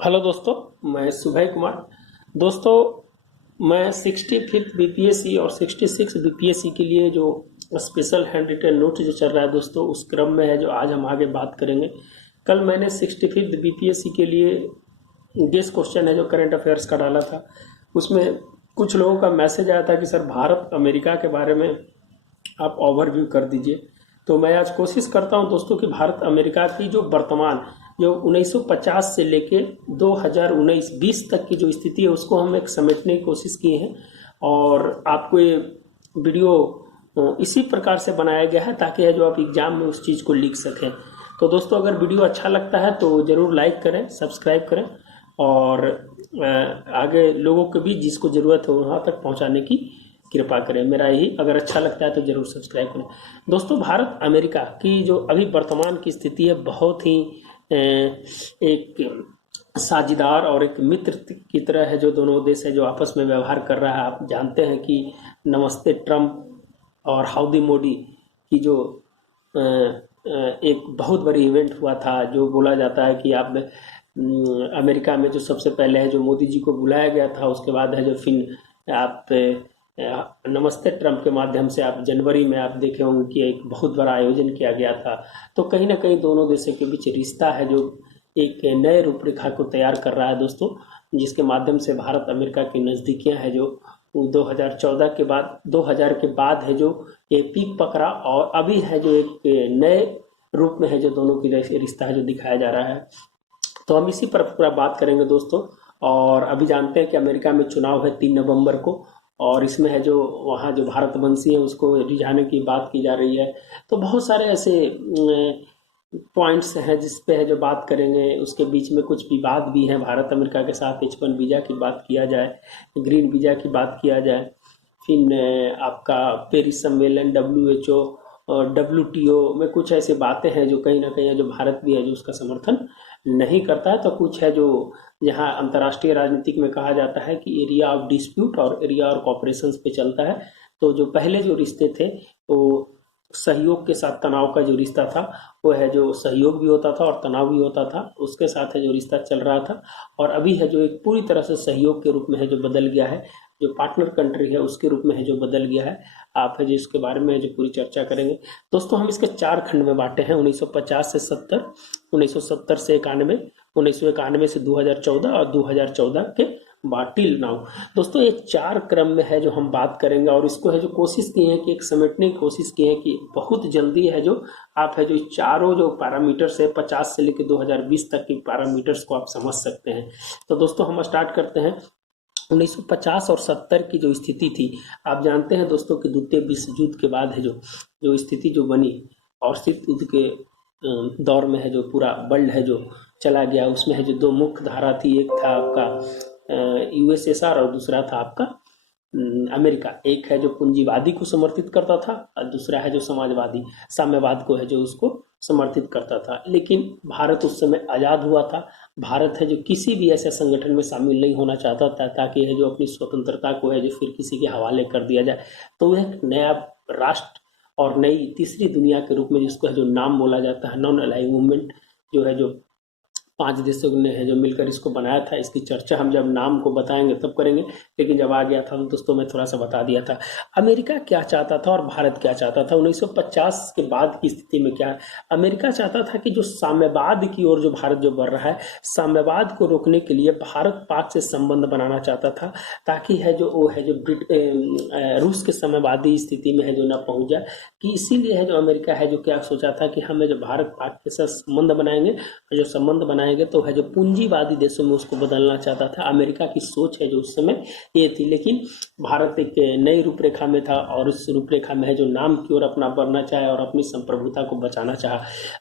Hello दोस्तों, मैं सुभय कुमार। दोस्तों, मैं 65th बीपीएससी और 66 बीपीएससी के लिए जो स्पेशल हैंड रिटन नोट जो चल रहा है दोस्तों, उस क्रम में है जो आज हम आगे बात करेंगे। कल मैंने 65th बीपीएससी के लिए गेस क्वेश्चन है जो करंट अफेयर्स का डाला था। उसमें कुछ लोगों का मैसेज आया था कि सर भारत अमेरिका के बारे में आप ओवरव्यू कर दीजिए। तो मैं आज कोशिश करता हूं दोस्तों कि भारत अमेरिका की जो वर्तमान जो 1950 से लेके 2019-20 तक की जो स्थिति है उसको हम एक समेटने की कोशिश किए हैं। और आपको ये वीडियो इसी प्रकार से बनाया गया है ताकि है जो आप एग्जाम में उस चीज़ को लिख सकें। तो दोस्तों, अगर वीडियो अच्छा लगता है तो ज़रूर लाइक करें, सब्सक्राइब करें और आगे लोगों के बीच जिसको ज़रूरत हो वहाँ तक पहुँचाने की कृपा करें। मेरा यही, अगर अच्छा लगता है तो जरूर सब्सक्राइब करें। दोस्तों, भारत अमेरिका की जो अभी वर्तमान की स्थिति है बहुत ही एक साझेदार और एक मित्र की तरह है। जो दोनों देश है जो आपस में व्यवहार कर रहा है। आप जानते हैं कि नमस्ते ट्रंप और हाउडी मोदी की जो एक बहुत बड़ी इवेंट हुआ था, जो बोला जाता है कि आप अमेरिका में जो सबसे पहले है जो मोदी जी को बुलाया गया था, उसके बाद है जो फिर आप नमस्ते ट्रंप के माध्यम से आप जनवरी में आप देखे होंगे कि एक बहुत बड़ा आयोजन किया गया था। तो कहीं ना कहीं दोनों देशों के बीच रिश्ता है जो एक नए रूपरेखा को तैयार कर रहा है दोस्तों, जिसके माध्यम से भारत अमेरिका की नज़दीकियां है जो 2014 के बाद 2000 के बाद है जो ये पीक पकड़ा और अभी है जो एक नए रूप में है जो दोनों की रिश्ता है जो दिखाया जा रहा है। तो हम इसी पर पूरा बात करेंगे दोस्तों। और अभी जानते हैं कि अमेरिका में चुनाव है 3 नवंबर को, और इसमें है जो वहाँ जो भारतवंशी है उसको रिझाने की बात की जा रही है। तो बहुत सारे ऐसे पॉइंट्स हैं जिस पे है जो बात करेंगे। उसके बीच में कुछ विवाद भी हैं भारत अमेरिका के साथ। H1 वीज़ा की बात किया जाए, ग्रीन वीज़ा की बात किया जाए, फिर आपका पेरिस सम्मेलन, WHO और WTO में कुछ ऐसे बातें हैं जो कहीं ना कहीं है जो भारत भी है जो उसका समर्थन नहीं करता है। तो कुछ है जो यहाँ अंतर्राष्ट्रीय राजनीतिक में कहा जाता है कि एरिया ऑफ डिस्प्यूट और एरिया और कॉपरेशंस पे चलता है। तो जो पहले जो रिश्ते थे वो सहयोग के साथ तनाव का जो रिश्ता था, वो है जो सहयोग भी होता था और तनाव भी होता था, उसके साथ है जो रिश्ता चल रहा था। और अभी है जो एक पूरी तरह से सहयोग के रूप में है जो बदल गया है, जो पार्टनर कंट्री है उसके रूप में है जो बदल गया है। आप है जो इसके बारे में जो पूरी चर्चा करेंगे दोस्तों। हम इसके 4 खंड में बांटे हैं, 1950 से 70, 1970 से 91, 1991 से 2014 और 2014 के बाद टिल नाउ। दोस्तों, ये 4 क्रम में है जो हम बात करेंगे और इसको है जो कोशिश की है कि एक समेटने की कोशिश की है कि बहुत जल्दी है जो आप है जो चारों जो पैरामीटर्स है 50 से लेकर 2020 तक के पैरामीटर्स को आप समझ सकते हैं। तो दोस्तों, हम स्टार्ट करते हैं। 1950 और 70 की जो स्थिति थी, आप जानते हैं दोस्तों कि द्वितीय विश्व युद्ध के बाद है जो जो स्थिति जो बनी और शीत युद्ध के दौर में है जो पूरा वर्ल्ड है जो चला गया। उसमें है जो 2 मुख्य धारा थी, एक था आपका यूएसएसआर और दूसरा था आपका अमेरिका। एक है जो पूंजीवादी को समर्थित करता था और दूसरा है जो समाजवादी साम्यवाद को है जो उसको समर्थित करता था। लेकिन भारत उस समय आज़ाद हुआ था। भारत है जो किसी भी ऐसे संगठन में शामिल नहीं होना चाहता था ताकि है जो अपनी स्वतंत्रता को है जो फिर किसी के हवाले कर दिया जाए। तो वह एक नया राष्ट्र और नई तीसरी दुनिया के रूप में जिसको है जो नाम बोला जाता है नॉन अलाइंग मूवमेंट, जो है जो 5 देशों ने है जो मिलकर इसको बनाया था। इसकी चर्चा हम जब नाम को बताएंगे तब करेंगे, लेकिन जब आ गया था तो दोस्तों मैं थोड़ा सा बता दिया था अमेरिका क्या चाहता था और भारत क्या चाहता था। 1950 के बाद की स्थिति में क्या अमेरिका चाहता था कि जो साम्यवाद की ओर जो भारत जो बढ़ रहा है, साम्यवाद को रोकने के लिए भारत पाक से संबंध बनाना चाहता था ताकि है जो वो है जो रूस के साम्यवादी स्थिति में है जो न पहुंच जाए। कि इसीलिए है जो अमेरिका है जो क्या सोचा था कि हमें जो भारत पाक के साथ संबंध बनाएंगे, जो संबंध बनाएंगे तो है जो पूंजीवादी देशों में उसको बदलना चाहता था। अमेरिका की सोच है जो उस समय ये थी। लेकिन भारत एक नई रूपरेखा में था और उस रूपरेखा में है जो नाम की ओर अपना बढ़ना चाहे और अपनी संप्रभुता को बचाना चाहा।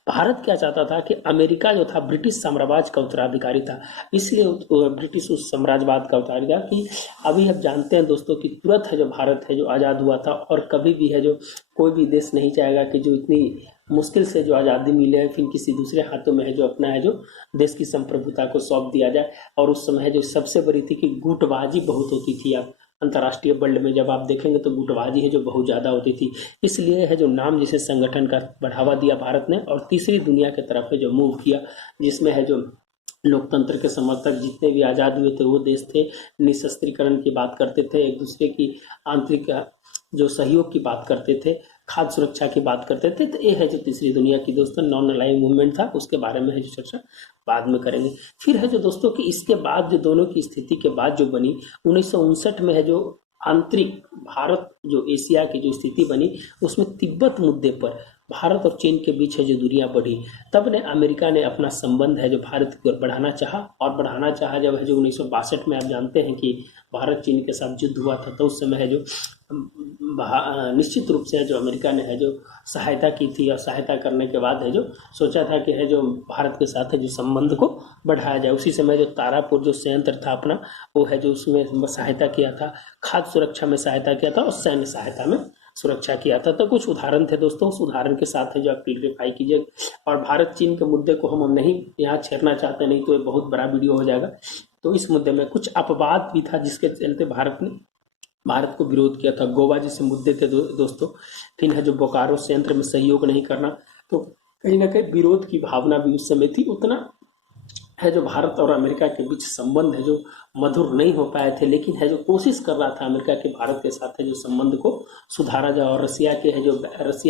भारत क्या चाहता था कि अमेरिका जो था ब्रिटिश साम्राज्य का उत्तराधिकारी था, इसलिए ब्रिटिश उस साम्राज्यवाद का उत्तराधिकारी था। कि अभी हम जानते हैं दोस्तों कि तुरंत है जो भारत है जो आज़ाद हुआ था और कभी भी है जो कोई भी देश नहीं चाहेगा कि जो इतनी मुश्किल से जो आज़ादी मिले है फिर किसी दूसरे हाथों में है जो अपना है जो देश की संप्रभुता को सौंप दिया जाए। और उस समय है जो सबसे बड़ी थी कि गुटबाजी बहुत होती थी। आप अंतर्राष्ट्रीय वर्ल्ड में जब आप देखेंगे तो गुटबाजी है जो बहुत ज़्यादा होती थी। इसलिए है जो नाम जिसे संगठन का बढ़ावा दिया भारत ने और तीसरी दुनिया की तरफ है जो मूव किया, जिसमें है जो लोकतंत्र के समर्थक जितने भी आज़ाद हुए थे वो देश थे, निशस्त्रीकरण की बात करते थे, एक दूसरे की आंतरिक जो सहयोग की बात करते थे, खाद्य सुरक्षा की बात करते थे। तो ये है जो तीसरी दुनिया की दोस्तों नॉन अलाइंग मूवमेंट था, उसके बारे में है जो चर्चा बाद में करेंगे। फिर है जो दोस्तों कि इसके बाद जो दोनों की स्थिति के बाद जो बनी 1959 में है जो आंतरिक भारत जो एशिया की जो स्थिति बनी, उसमें तिब्बत मुद्दे पर भारत और चीन के बीच है जो दूरियां बढ़ी, तब ने अमेरिका ने अपना संबंध है जो भारत की ओर बढ़ाना चाहा। और बढ़ाना चाहा जब है जो 1962 में आप जानते हैं कि भारत चीन के साथ युद्ध हुआ था, तो उस समय है जो निश्चित रूप से है जो अमेरिका ने है जो सहायता की थी, और सहायता करने के बाद है जो सोचा था कि है जो भारत के साथ है जो संबंध को बढ़ाया जाए। उसी समय जो तारापुर जो संयंत्र था अपना, वो है जो उसमें सहायता किया था, खाद्य सुरक्षा में सहायता किया था और सैन्य सहायता में सुरक्षा किया था। तो कुछ उदाहरण थे दोस्तों, उस उदाहरण के साथ है जो आप क्लियरिफाई कीजिए। और भारत चीन के मुद्दे को हम नहीं यहाँ छेड़ना चाहते, नहीं तो ये बहुत बड़ा वीडियो हो जाएगा। तो इस मुद्दे में कुछ अपवाद भी था जिसके चलते भारत को विरोध किया था। गोवा जैसे मुद्दे थे दोस्तों। फिर है जो बोकारो संयंत्र में सहयोग नहीं करना, तो कहीं ना कहीं विरोध की भावना भी उस समय थी। उतना है जो भारत और अमेरिका के बीच संबंध है जो मधुर नहीं हो पाए थे, लेकिन है जो कोशिश कर रहा था अमेरिका के भारत के साथ है जो संबंध को सुधारा जाए और रसिया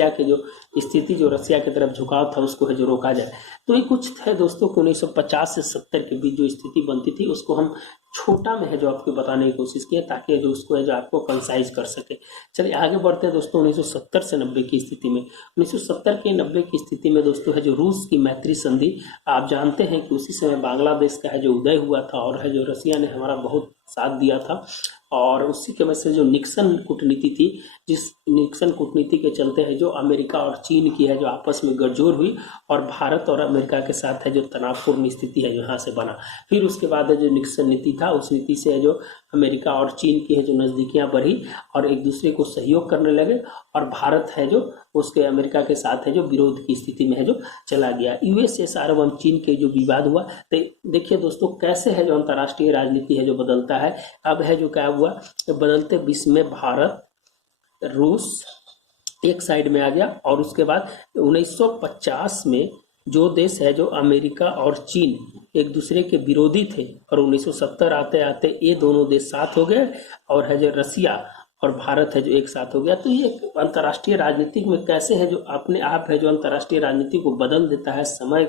के जो स्थिति जो रसिया की तरफ झुकाव था उसको है जो रोका जाए। तो ये कुछ है दोस्तों कि 1950 से 70 के बीच जो स्थिति बनती थी, उसको हम छोटा में है जो आपको बताने की कोशिश की है, ताकि जो उसको है जो आपको कंसाइज कर सके। चलिए आगे बढ़ते हैं दोस्तों 1970 से 90 की स्थिति में। 1970 के 90 की स्थिति में दोस्तों है जो रूस की मैत्री संधि, आप जानते हैं कि उसी समय बांग्लादेश का है जो उदय हुआ था, और है जो रसिया ने हमारा बहुत साथ दिया था। और उसी के वजह से जो निक्सन कूटनीति थी, जिस निक्सन कूटनीति के चलते है जो अमेरिका और चीन की है जो आपस में गठजोड़ हुई, और भारत और अमेरिका के साथ है जो तनावपूर्ण स्थिति है जो यहाँ से बना। फिर उसके बाद है जो निक्सन नीति था, उस नीति से है जो अमेरिका और चीन की है जो नज़दीकियाँ बढ़ी और एक दूसरे को सहयोग करने लगे, और भारत है जो उसके अमेरिका के साथ है जो विरोध की स्थिति में है जो चला गया। यूएसएसआर एवं चीन के जो विवाद हुआ, तो देखिए दोस्तों कैसे है जो अंतर्राष्ट्रीय राजनीति है जो बदलता है। अब है जो क्या हुआ, बदलते विश्व में भारत रूस एक साइड में आ गया, और उसके बाद 1950 में जो देश है जो अमेरिका और चीन एक दूसरे के विरोधी थे, और 1970 आते आते ये दोनों देश साथ हो गए, और है जो रसिया और भारत है जो एक साथ हो गया। तो ये अंतर्राष्ट्रीय राजनीति में कैसे है जो अपने आप है जो अंतर्राष्ट्रीय राजनीति को बदल देता है समय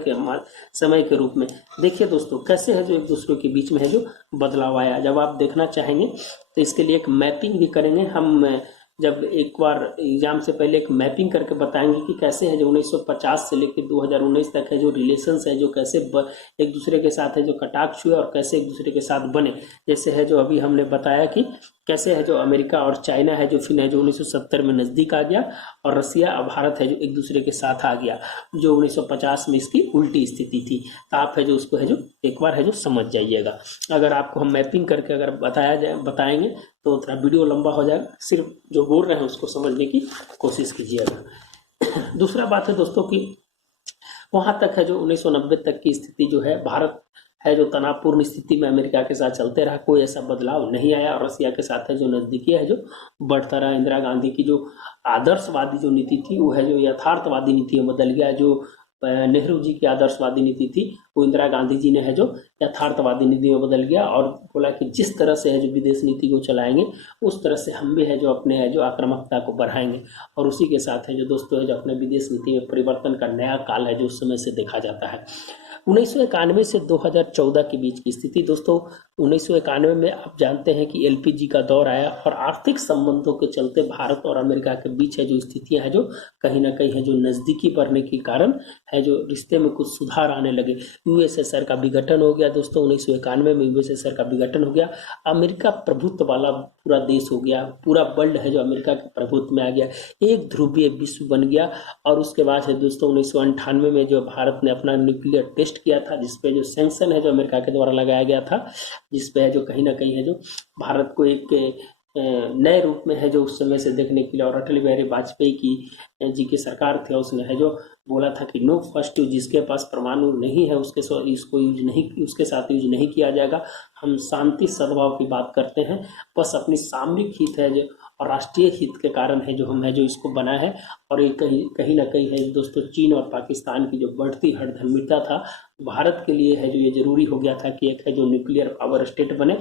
के रूप में। देखिए दोस्तों कैसे है जो एक दूसरे के बीच में है जो बदलाव आया। जब आप देखना चाहेंगे तो इसके लिए एक मैपिंग भी करेंगे हम, जब एक बार एग्जाम से पहले एक मैपिंग करके बताएंगे कि कैसे है जो 1950 से लेकर 2019 तक है जो रिलेशंस है जो कैसे एक दूसरे के साथ है जो कटाक्ष हुए और कैसे एक दूसरे के साथ बने। जैसे है जो अभी हमने बताया कि कैसे है जो अमेरिका और चाइना है जो फिर है जो 1970 में नज़दीक आ गया, और रसिया और भारत है जो एक दूसरे के साथ आ गया, जो 1950 में इसकी उल्टी स्थिति थी। तो आप है जो उसको है जो एक बार है जो समझ जाइएगा। अगर आपको हम मैपिंग करके अगर बताएंगे तो उतना वीडियो लंबा हो जाएगा, सिर्फ जो बोल रहे हैं उसको समझने की कोशिश कीजिएगा। दूसरा बात है दोस्तों कि वहाँ तक है जो 1990 तक की स्थिति जो है, भारत है जो तनावपूर्ण स्थिति में अमेरिका के साथ चलते रहा, कोई ऐसा बदलाव नहीं आया, और रसिया के साथ है जो नज़दीकी है जो बढ़ता रहा। इंदिरा गांधी की जो आदर्शवादी जो नीति थी वो है जो यथार्थवादी नीति में बदल गया। जो नेहरू जी की आदर्शवादी नीति थी वो इंदिरा गांधी जी ने है जो यथार्थवादी नीति में बदल गया, और बोला कि जिस तरह से है जो विदेश नीति को चलाएंगे उस तरह से हम भी है जो अपने है जो आक्रामकता को बढ़ाएंगे। और उसी के साथ है जो दोस्तों है जो अपने विदेश नीति में परिवर्तन का नया काल है जो उस समय से देखा जाता है। 1991 से 2014 के बीच की स्थिति दोस्तों, 1991 में आप जानते हैं कि एलपीजी का दौर आया, और आर्थिक संबंधों के चलते भारत और अमेरिका के बीच है जो स्थितियां हैं जो कहीं ना कहीं है जो नज़दीकी बढ़ने के कारण है जो रिश्ते में कुछ सुधार आने लगे। यूएसएसआर का विघटन हो गया दोस्तों, 1991 में यूएसएसआर का विघटन हो गया। अमेरिका प्रभुत्व वाला पूरा देश हो गया, पूरा वर्ल्ड है जो अमेरिका के प्रभुत्व में आ गया, एक ध्रुवीय विश्व बन गया। और उसके बाद है दोस्तों 1998 में जो भारत ने अपना न्यूक्लियर टेस्ट किया था, जिसपे जो सैंक्शन है जो अमेरिका के द्वारा लगाया गया था, जिसपे है जो कहीं ना कहीं है जो भारत को एक नए रूप में है जो उस समय से देखने के लिए। और अटल बिहारी वाजपेयी की जी की सरकार थी, उसने है जो बोला था कि नो फर्स्ट यूज, जिसके पास परमाणु नहीं है उसके साथ यूज नहीं किया जाएगा। हम शांति सद्भाव की बात करते हैं, बस अपनी सामरिक हित है जो और राष्ट्रीय हित के कारण है जो हम है जो इसको बना है। और ये कहीं ना कहीं है दोस्तों चीन और पाकिस्तान की जो बढ़ती हठधर्मिता था, भारत के लिए है जो ये जरूरी हो गया था कि एक है जो न्यूक्लियर पावर स्टेट बने,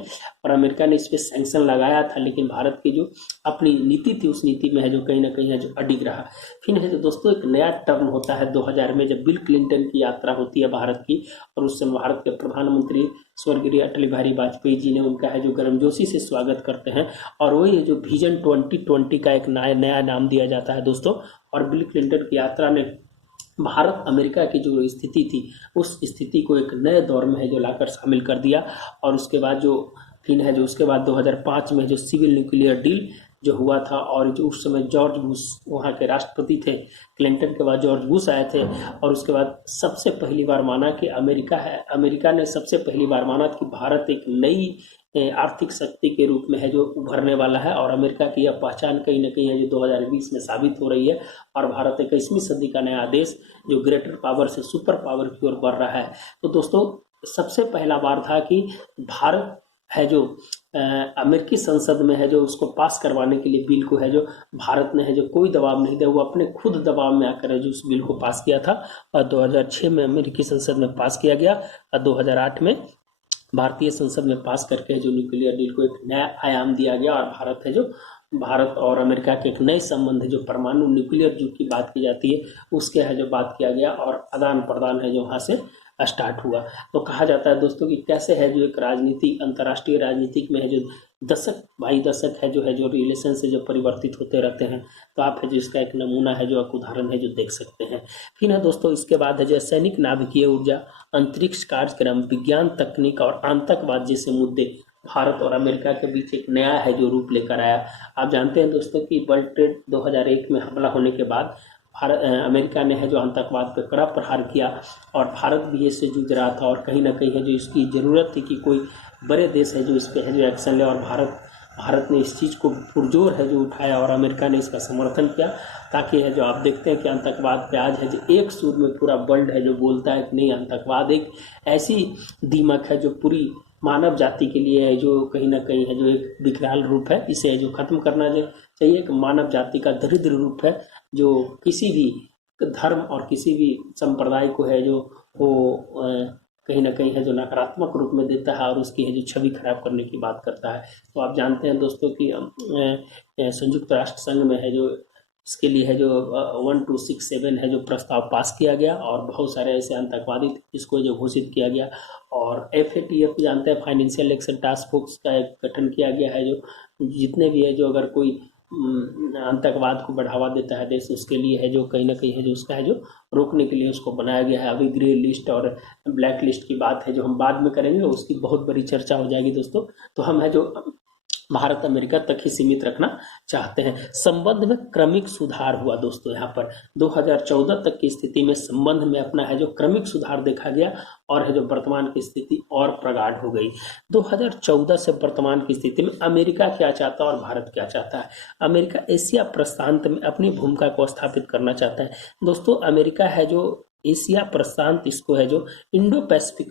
और अमेरिका ने इस पर सैंक्शन लगाया था, लेकिन भारत की जो अपनी नीति थी उस नीति में है जो कहीं ना कहीं है जो अडिग रहा। फिर है जो दोस्तों एक नया टर्न होता है 2000 में, जब बिल क्लिंटन की यात्रा होती है भारत की, और उस समय भारत के प्रधानमंत्री स्वर्गीय अटल बिहारी वाजपेयी जी ने उनका है जो गर्मजोशी से स्वागत करते हैं, और वही है जो विजन 2020 का एक नया नाम दिया जाता है दोस्तों। और बिल क्लिंटन की यात्रा ने भारत अमेरिका की जो स्थिति थी उस स्थिति को एक नए दौर में है जो लाकर शामिल कर दिया। और उसके बाद जो फिर है जो उसके बाद 2005 में जो सिविल न्यूक्लियर डील जो हुआ था, और जो उस समय जॉर्ज बुश वहाँ के राष्ट्रपति थे, क्लिंटन के बाद जॉर्ज बुश आए थे, और उसके बाद सबसे पहली बार माना कि अमेरिका ने सबसे पहली बार माना कि भारत एक नई आर्थिक शक्ति के रूप में है जो उभरने वाला है, और अमेरिका की यह पहचान कहीं ना कहीं है जो 2020 में साबित हो रही है, और भारत 21वीं सदी का नया देश जो ग्रेटर पावर से सुपर पावर की ओर बढ़ रहा है। तो दोस्तों सबसे पहला बार था कि भारत है जो अमेरिकी संसद में है जो उसको पास करवाने के लिए बिल को है जो भारत ने है जो कोई दबाव नहीं दिया, वो अपने खुद दबाव में आकर है जो उस बिल को पास किया था, और 2006 में अमेरिकी संसद में पास किया गया, और 2008 में भारतीय संसद में पास करके जो न्यूक्लियर डील को एक नया आयाम दिया गया। और भारत और अमेरिका के एक नए संबंध है जो परमाणु न्यूक्लियर युग की बात की जाती है उसके है जो बात किया गया, और आदान प्रदान है जो वहाँ से स्टार्ट हुआ। तो कहा जाता है दोस्तों कि कैसे है जो एक राजनीति अंतर्राष्ट्रीय राजनीतिक में है जो दशक भाई दशक है जो रिलेशन से जो परिवर्तित होते रहते हैं। तो आप है जो इसका एक नमूना है जो एक उदाहरण है जो देख सकते हैं। फिर है दोस्तों इसके बाद है जो सैनिक नाभिकीय ऊर्जा, अंतरिक्ष कार्यक्रम, विज्ञान तकनीक और आतंकवाद जैसे मुद्दे भारत और अमेरिका के बीच एक नया है जो रूप लेकर आया। आप जानते हैं दोस्तों कि वर्ल्ड ट्रेड 2001 में हमला होने के बाद अमेरिका ने है जो आतंकवाद पर कड़ा प्रहार किया, और भारत भी इससे जूझ रहा था, और कहीं ना कहीं है जो इसकी ज़रूरत थी कि कोई बड़े देश है जो इस पर है जो एक्शन ले, और भारत ने इस चीज़ को पुरजोर है जो उठाया, और अमेरिका ने इसका समर्थन किया, ताकि है जो आप देखते हैं कि आतंकवाद पे आज है जो एक सुर में पूरा वर्ल्ड है जो बोलता है कि नहीं, आतंकवाद एक ऐसी दीमक है जो पूरी मानव जाति के लिए है जो कहीं ना कहीं है जो एक विकराल रूप है, इसे है जो खत्म करना चाहिए। कि मानव जाति का दरिद्र रूप है जो किसी भी धर्म और किसी भी संप्रदाय को है जो वो कहीं ना कहीं है जो नकारात्मक रूप में देता है, और उसकी है जो छवि खराब करने की बात करता है। तो आप जानते हैं दोस्तों कि संयुक्त राष्ट्र संघ में है जो इसके लिए है जो 1267 है जो प्रस्ताव पास किया गया, और बहुत सारे ऐसे आतंकवादी इसको जो घोषित किया गया। और FATF जानते हैं, फाइनेंशियल एक्शन टास्क फोर्स का एक गठन किया गया है जो जितने भी है जो अगर कोई आतंकवाद को बढ़ावा देता है देश, उसके लिए है जो कहीं ना कहीं है जो उसका है जो रोकने के लिए उसको बनाया गया है। अभी ग्रे लिस्ट और ब्लैक लिस्ट की बात है जो हम बाद में करेंगे, उसकी बहुत बड़ी चर्चा हो जाएगी दोस्तों। तो हम है जो भारत अमेरिका तक ही सीमित रखना चाहते हैं। संबंध में क्रमिक सुधार हुआ दोस्तों, यहाँ पर 2014 तक की स्थिति में संबंध में अपना है जो क्रमिक सुधार देखा गया, और है जो वर्तमान की स्थिति और प्रगाढ़ हो गई। 2014 से वर्तमान की स्थिति में अमेरिका क्या चाहता है और भारत क्या चाहता है। अमेरिका एशिया प्रशांत में अपनी भूमिका को स्थापित करना चाहता है दोस्तों। अमेरिका है जो एशिया प्रशांत इसको है जो इंडो पैसिफिक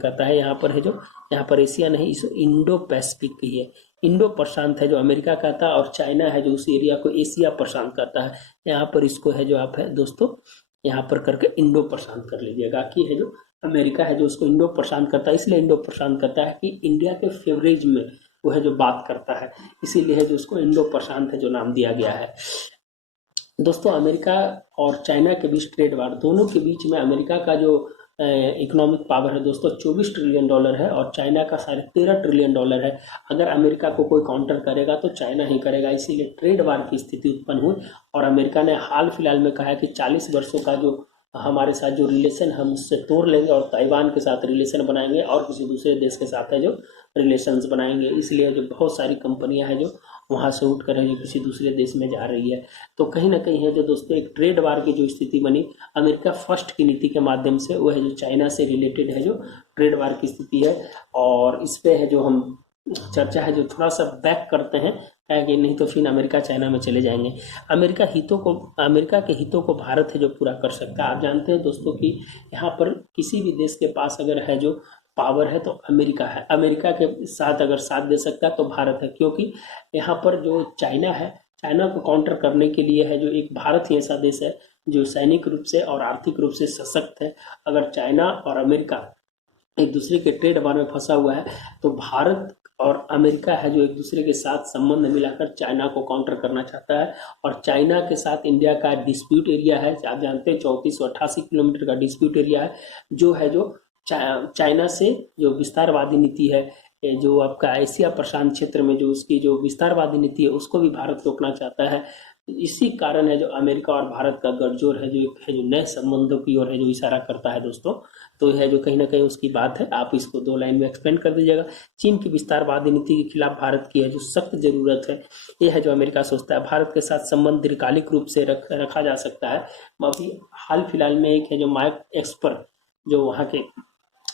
कहता है। यहाँ पर है जो यहाँ पर एशिया नहीं, इस इंडो पैसिफिक ही है, इंडो प्रशांत है जो अमेरिका कहता है, और चाइना है जो उस एरिया को एशिया प्रशांत कहता है। यहाँ पर इसको है जो आप है दोस्तों यहाँ पर करके इंडो प्रशांत कर लीजिएगा कि है जो अमेरिका है जो उसको इंडो प्रशांत करता है। इसलिए इंडो प्रशांत करता है कि इंडिया के फेवरेज में वो है जो बात करता है, इसीलिए है जो उसको इंडो प्रशांत है जो नाम दिया गया है। दोस्तों अमेरिका और चाइना के बीच ट्रेड वार, दोनों के बीच में अमेरिका का जो इकोनॉमिक पावर है दोस्तों 24 ट्रिलियन डॉलर है, और चाइना का 13.5 ट्रिलियन डॉलर है। अगर अमेरिका को कोई काउंटर करेगा तो चाइना ही करेगा, इसीलिए ट्रेड वार की स्थिति उत्पन्न हुई। और अमेरिका ने हाल फिलहाल में कहा है कि 40 वर्षों का जो हमारे साथ जो रिलेशन हम उससे तोड़ लेंगे, और ताइवान के साथ रिलेशन बनाएंगे, और किसी दूसरे देश के साथ है जो रिलेशंस बनाएंगे। इसलिए जो बहुत सारी कंपनियां हैं जो वहाँ से उठ कर है जो किसी दूसरे देश में जा रही है। तो कहीं ना कहीं है जो दोस्तों एक ट्रेड वार की जो स्थिति बनी अमेरिका फर्स्ट की नीति के माध्यम से, वो है जो चाइना से रिलेटेड है जो ट्रेड वार की स्थिति है। और इस पे है जो हम चर्चा है जो थोड़ा सा बैक करते हैं, कि नहीं तो फिर अमेरिका चाइना में चले जाएंगे। अमेरिका के हितों को भारत है जो पूरा कर सकता है। आप जानते हैं दोस्तों कि यहाँ पर किसी भी देश के पास अगर है जो पावर है तो अमेरिका है। अमेरिका के साथ अगर साथ दे सकता है तो भारत है, क्योंकि यहाँ पर जो चाइना है, चाइना को काउंटर करने के लिए है जो एक भारत ही ऐसा देश है जो सैनिक रूप से और आर्थिक रूप से सशक्त है। अगर चाइना और अमेरिका एक दूसरे के ट्रेड वार में फंसा हुआ है तो भारत और अमेरिका है जो एक दूसरे के साथ संबंध मिलाकर चाइना को काउंटर करना चाहता है। और चाइना के साथ इंडिया का डिस्प्यूट एरिया है, आप जानते हैं 3488 किलोमीटर का डिस्प्यूट एरिया है, जो है जो चाइना से जो विस्तारवादी नीति है, जो आपका एशिया प्रशांत क्षेत्र में जो उसकी जो विस्तारवादी नीति है उसको भी भारत रोकना चाहता है। इसी कारण है जो अमेरिका और भारत का गठजोड़ है जो एक है जो नए संबंधों की ओर है जो इशारा करता है दोस्तों। तो यह है जो कहीं ना कहीं उसकी बात है, आप इसको 2 लाइन में एक्सप्लेन कर दीजिएगा। चीन की विस्तारवादी नीति के खिलाफ भारत की है जो सख्त जरूरत है, यह है जो अमेरिका सोचता है। भारत के साथ संबंध दीर्घकालिक रूप से रखा जा सकता है। अभी हाल फिलहाल में एक है जो माइक एक्सपर, जो वहाँ के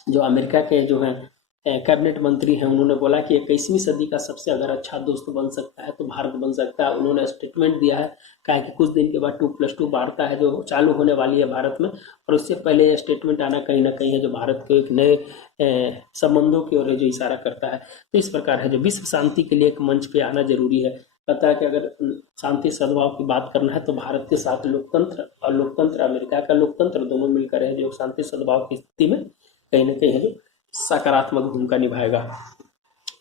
जो अमेरिका के जो है कैबिनेट मंत्री हैं, उन्होंने बोला कि 21वीं सदी का सबसे अगर अच्छा दोस्त बन सकता है तो भारत बन सकता है। उन्होंने स्टेटमेंट दिया है, कहा कि कुछ दिन के बाद 2+2 वार्ता है जो चालू होने वाली है भारत में, और उससे पहले यह स्टेटमेंट आना कहीं ना कहीं है जो भारत को एक नए संबंधों की ओर जो इशारा करता है। तो इस प्रकार है जो विश्व शांति के लिए एक मंच पे आना जरूरी है। पता है कि अगर शांति सद्भाव की बात करना है तो भारत के साथ लोकतंत्र और लोकतंत्र अमेरिका का लोकतंत्र दोनों मिलकर है जो शांति सद्भाव की स्थिति में कहीं ना कहीं है जो सकारात्मक भूमिका निभाएगा।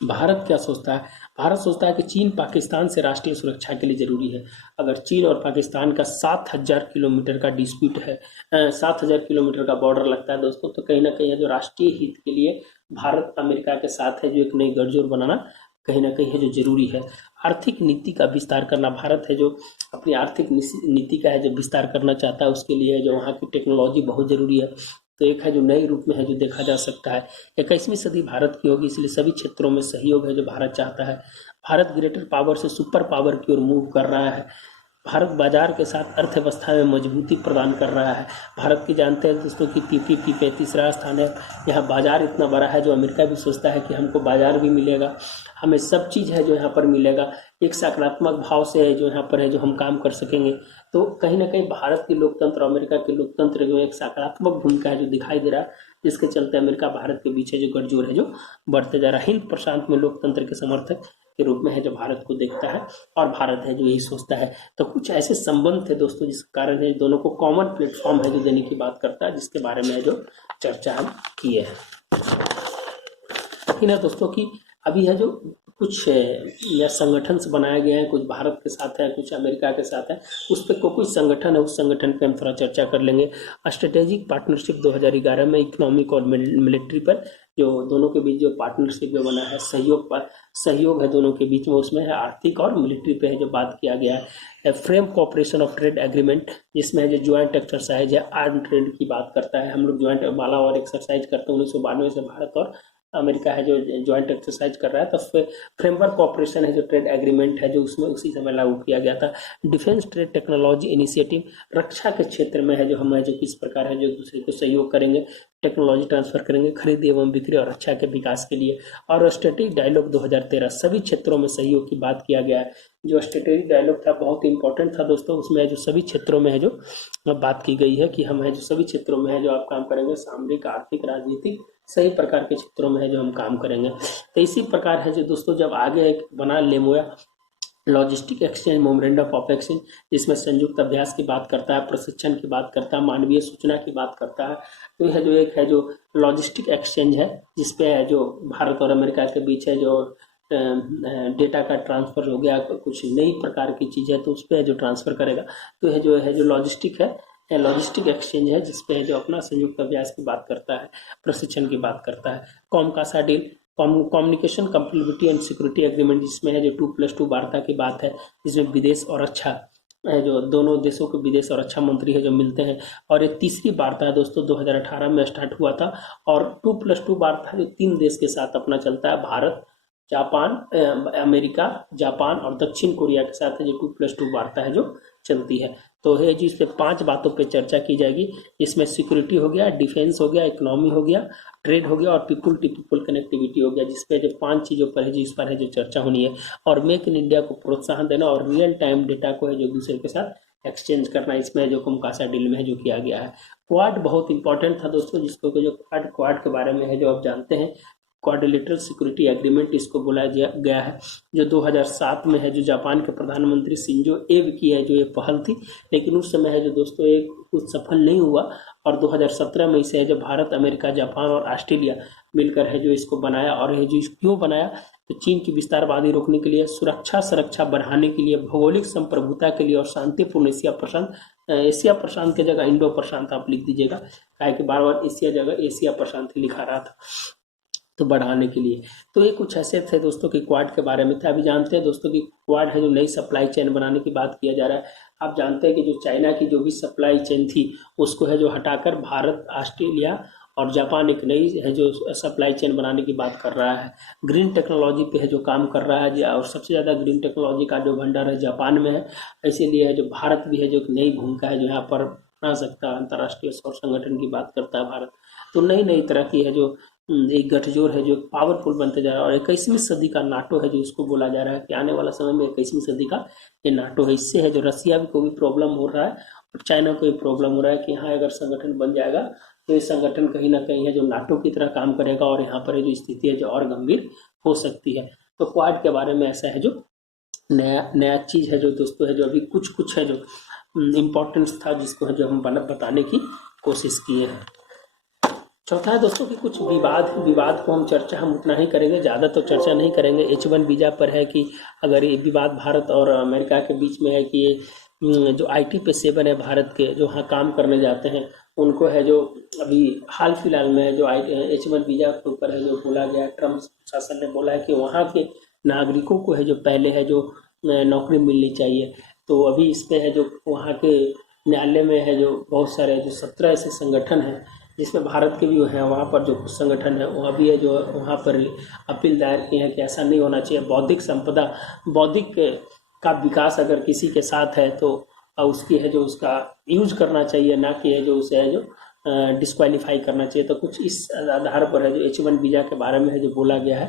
भारत क्या सोचता है? भारत सोचता है कि चीन पाकिस्तान से राष्ट्रीय सुरक्षा के लिए जरूरी है। अगर चीन और पाकिस्तान का 7000 किलोमीटर का डिस्प्यूट है, 7000 किलोमीटर का बॉर्डर लगता है दोस्तों, तो कहीं ना कहीं जो राष्ट्रीय हित के लिए भारत अमेरिका के साथ है जो एक नई गठजोड़ बनाना कहीं ना कहीं है जो जरूरी है। आर्थिक नीति का विस्तार करना, भारत है जो अपनी आर्थिक नीति का है जो विस्तार करना चाहता है, उसके लिए जो वहाँ की टेक्नोलॉजी बहुत जरूरी है। तो एक है जो नए रूप में है जो देखा जा सकता है। 21वीं सदी भारत की होगी, इसलिए सभी क्षेत्रों में सहयोग है जो भारत चाहता है। भारत ग्रेटर पावर से सुपर पावर की ओर मूव कर रहा है। भारत बाजार के साथ अर्थव्यवस्था में मजबूती प्रदान कर रहा है। भारत की जानते हैं दोस्तों कि पीपीपी पे तीसरा स्थान है। यहाँ बाजार इतना बड़ा है जो अमेरिका भी सोचता है कि हमको बाजार भी मिलेगा, हमें सब चीज़ है जो यहाँ पर मिलेगा, एक सकारात्मक भाव से है जो यहाँ पर है जो हम काम कर सकेंगे। तो कहीं ना कहीं भारत के लोकतंत्र और अमेरिका के लोकतंत्र जो एक सकारात्मक भूमिका है जो दिखाई दे रहा है, जिसके चलते अमेरिका भारत के बीच जो गठजोड़ है जो बढ़ते जा रहा है। हिंद प्रशांत में लोकतंत्र के समर्थक के रूप में है जो भारत को देखता है और भारत है जो यही सोचता है। तो कुछ ऐसे संबंध थे दोस्तों जिसके कारण है दोनों को कॉमन प्लेटफॉर्म है जो देने की बात करता है, जिसके बारे में है जो चर्चा हम किए हैं। ना दोस्तों कि अभी है जो कुछ या संगठन से बनाया गया है, कुछ भारत के साथ है, कुछ अमेरिका के साथ है, उस पर कुछ संगठन है, उस संगठन पे हम थोड़ा चर्चा कर लेंगे। स्ट्रेटेजिक पार्टनरशिप 2011 में इकोनॉमिक और मिलिट्री पर जो दोनों के बीच जो पार्टनरशिप जो बना है, सहयोग है दोनों के बीच में, उसमें है आर्थिक और मिलिट्री पे है जो बात किया गया है। Frame cooperation of trade agreement, जिसमें है जो ज्वाइंट एक्सरसाइज है आर्म ट्रेड की बात करता है। हम लोग ज्वाइंट माला और एक्सरसाइज करते हैं 1992 से भारत और अमेरिका है जो ज्वाइंट एक्सरसाइज कर रहा है। तो फ्रेमवर्क कॉपरेशन है जो ट्रेड एग्रीमेंट है जो उसमें उसी समय लागू किया गया था। डिफेंस ट्रेड टेक्नोलॉजी इनिशिएटिव, रक्षा के क्षेत्र में है जो हम है जो किस प्रकार है जो एक दूसरे को सहयोग करेंगे, टेक्नोलॉजी ट्रांसफर करेंगे खरीद एवं बिक्री और रक्षा के विकास के लिए। और स्ट्रेटेजिक डायलॉग 2013, सभी क्षेत्रों में सहयोग की बात किया गया है। जो स्ट्रेटेजिक डायलॉग था बहुत इंपॉर्टेंट था दोस्तों, उसमें जो सभी क्षेत्रों में है जो बात की गई है कि हम है जो सभी क्षेत्रों में है जो आप काम करेंगे, सामरिक, आर्थिक, राजनीतिक, सही प्रकार के क्षेत्रों में है जो हम काम करेंगे। तो इसी प्रकार है जो दोस्तों जब आगे बना LEMOA logistic exchange memorandum of exchange, जिसमें संयुक्त अभ्यास की बात करता है, प्रशिक्षण की बात करता है, मानवीय सूचना की बात करता है। तो यह जो एक है जो लॉजिस्टिक एक्सचेंज है जिसपे है जो भारत और अमेरिका के बीच है जो डेटा का ट्रांसफर हो गया, कुछ नई प्रकार की चीज़ है तो उस पर जो ट्रांसफर करेगा। तो यह जो है जो लॉजिस्टिक है, लॉजिस्टिक एक्सचेंज है जिसपे है जो अपना संयुक्त अभ्यास की बात करता है, प्रशिक्षण की बात करता है। COMCASA deal, communication compatibility and security agreement, जिसमें है जो 2+2 वार्ता की बात है, जिसमें विदेश और रक्षा है जो दोनों देशों के विदेश और रक्षा मंत्री है जो मिलते हैं। और ये तीसरी वार्ता है दोस्तों 2018 में स्टार्ट हुआ था। और 2+2 वार्ता जो 3 देश के साथ अपना चलता है, भारत, जापान, अमेरिका, जापान और दक्षिण कोरिया के साथ है जो 2+2 वार्ता है जो चलती है। तो है जी इस पे 5 बातों पे चर्चा की जाएगी। इसमें सिक्योरिटी हो गया, डिफेंस हो गया, इकोनॉमी हो गया, ट्रेड हो गया और पीपुल टू पीपुल कनेक्टिविटी हो गया, जिसपे जो 5 चीज़ों पर है जिस पर है जो चर्चा होनी है। और मेक इन इंडिया को प्रोत्साहन देना और रियल टाइम डेटा को है जो दूसरे के साथ एक्सचेंज करना, इसमें जो कोमकासा डील में है जो किया गया है। क्वाड बहुत इंपॉर्टेंट था दोस्तों, जिसको कि जो क्वाड के बारे में है जो आप जानते हैं, क्वाड्रिलेटरल सिक्योरिटी एग्रीमेंट इसको बोला गया है, जो 2007 में है जो जापान के प्रधानमंत्री शिंजो एबे की है जो ये पहल थी, लेकिन उस समय है जो दोस्तों ये कुछ सफल नहीं हुआ। और 2017 में इसे है जो भारत, अमेरिका, जापान और ऑस्ट्रेलिया मिलकर है जो इसको बनाया। और ये जो क्यों बनाया, तो चीन की विस्तारवादी रोकने के लिए, सुरक्षा बढ़ाने के लिए, भौगोलिक संप्रभुता के लिए और शांतिपूर्ण एशिया प्रशांत की जगह इंडो प्रशांत आप लिख दीजिएगा, काहे कि बार बार एशिया जगह एशिया प्रशांत लिखा रहा था, तो बढ़ाने के लिए। तो ये कुछ ऐसे थे दोस्तों कि क्वाड के बारे में थे। अभी जानते हैं दोस्तों कि क्वाड है जो नई सप्लाई चेन बनाने की बात किया जा रहा है। आप जानते हैं कि जो चाइना की जो भी सप्लाई चेन थी उसको है जो हटाकर भारत, ऑस्ट्रेलिया और जापान एक नई है जो सप्लाई चेन बनाने की बात कर रहा है। ग्रीन टेक्नोलॉजी पे है जो काम कर रहा है, और सबसे ज़्यादा ग्रीन टेक्नोलॉजी का जो भंडार है जापान में है। इसीलिए है जो भारत भी है जो एक नई भूमिका है जो यहाँ पर बना सकता है। अंतर्राष्ट्रीय सौर संगठन की बात करता है भारत, तो नई नई तरह की है जो एक गठजोड़ है जो पावरफुल बनते जा रहा है। और 21वीं सदी का नाटो है जो इसको बोला जा रहा है कि आने वाला समय में 21वीं सदी का ये नाटो है। इससे है जो रसिया को भी प्रॉब्लम हो रहा है और चाइना को भी प्रॉब्लम हो रहा है कि यहाँ अगर संगठन बन जाएगा तो ये संगठन कहीं ना कहीं है जो नाटो की तरह काम करेगा और यहाँ पर जो स्थिति है जो और गंभीर हो सकती है। तो क्वाड के बारे में ऐसा है जो नया चीज है जो दोस्तों है जो अभी कुछ है जो इम्पोर्टेंस था, जिसको है जो हम बताने की कोशिश किए हैं। चौथा है दोस्तों कि कुछ विवाद को हम उतना ही करेंगे, ज़्यादा तो चर्चा नहीं करेंगे। H1 वीज़ा पर है कि अगर ये विवाद भारत और अमेरिका के बीच में है कि ये जो IT पेशेवर है भारत के जो वहाँ काम करने जाते हैं उनको है जो अभी हाल फिलहाल में जो H1 वीज़ा के ऊपर है जो बोला गया, ट्रम्प शासन ने बोला है कि वहाँ के नागरिकों को है जो पहले है जो नौकरी मिलनी चाहिए। तो अभी इस पे है जो वहाँ के न्यायालय में है जो बहुत सारे जो 17 ऐसे संगठन हैं जिसमें भारत के भी हैं, वहाँ पर जो कुछ संगठन है वहाँ भी है जो वहाँ पर अपील दायर किए हैं कि ऐसा नहीं होना चाहिए। बौद्धिक का विकास अगर किसी के साथ है तो उसकी है जो उसका यूज करना चाहिए, ना कि है जो उसे है जो डिस्क्वालीफाई करना चाहिए। तो कुछ इस आधार पर है जो H1 वीज़ा के बारे में है जो बोला गया है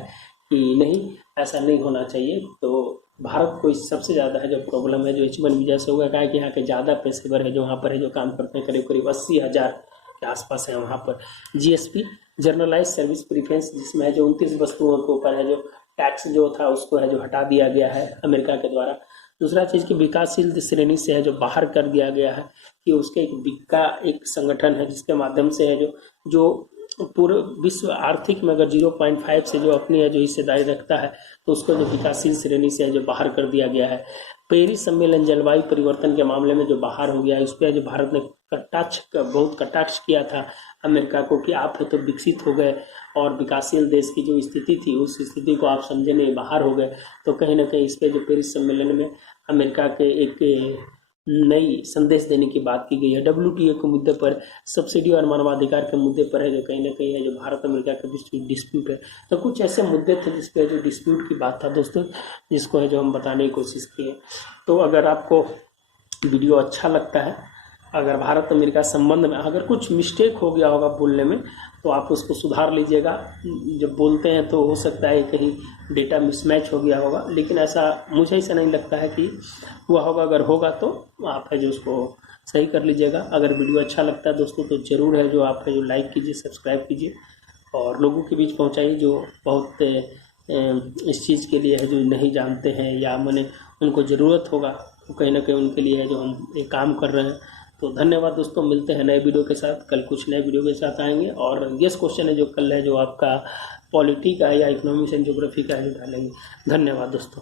कि नहीं, ऐसा नहीं होना चाहिए। तो भारत को इस सबसे ज़्यादा है जो प्रॉब्लम है जो H1 वीज़ा से हुआ है कि यहाँ के ज़्यादा पेशेवर है जो वहाँ पर है जो काम करते हैं, करीब 80,000 के आसपास है वहाँ पर। GSP जर्नलाइज सर्विस प्रीफरेंस, जिसमें है जो 29 वस्तुओं के ऊपर है जो टैक्स जो था उसको है जो हटा दिया गया है अमेरिका के द्वारा। दूसरा चीज़ की विकासशील श्रेणी से है जो बाहर कर दिया गया है कि उसके एक संगठन है जिसके माध्यम से है जो पूरे विश्व आर्थिक में अगर 0.5 से जो अपनी है जो हिस्सेदारी रखता है तो उसको जो विकासशील श्रेणी से है जो बाहर कर दिया गया है। पेरिस सम्मेलन जलवायु परिवर्तन के मामले में जो बाहर हो गया है उस पर जो भारत ने बहुत कटाक्ष किया था अमेरिका को कि आप है तो विकसित हो गए और विकासशील देश की जो स्थिति थी उस स्थिति को आप समझे नहीं, बाहर हो गए। तो कहीं ना कहीं इस पर जो पेरिस सम्मेलन में अमेरिका के एक नई संदेश देने की बात की गई है। WTO के मुद्दे पर, सब्सिडी और मानवाधिकार के मुद्दे पर है जो कहीं ना कहीं है जो भारत अमेरिका के बीच डिस्प्यूट है। तो कुछ ऐसे मुद्दे थे जिस पे जो डिस्प्यूट की बात था दोस्तों, जिसको है जो हम बताने की कोशिश किए। तो अगर आपको वीडियो अच्छा लगता है, अगर भारत अमेरिका संबंध में अगर कुछ मिस्टेक हो गया होगा बोलने में तो आप उसको सुधार लीजिएगा। जब बोलते हैं तो हो सकता है कहीं डेटा मिसमैच हो गया होगा, लेकिन मुझे ऐसा नहीं लगता है कि हुआ होगा। अगर होगा तो आप है जो उसको सही कर लीजिएगा। अगर वीडियो अच्छा लगता है दोस्तों तो ज़रूर है जो आप है जो लाइक कीजिए, सब्सक्राइब कीजिए और लोगों के बीच पहुंचाइए जो बहुत इस चीज़ के लिए है जो नहीं जानते हैं या मैंने उनको ज़रूरत होगा तो कहीं ना कहीं उनके लिए है जो हम ये काम कर रहे हैं। तो धन्यवाद दोस्तों, मिलते हैं नए वीडियो के साथ। कल कुछ नए वीडियो के साथ आएंगे और गेस क्वेश्चन है जो कल है जो आपका पॉलिटी का या इकोनॉमिक्स एंड ज्योग्राफी का है जो डालेंगे। धन्यवाद दोस्तों।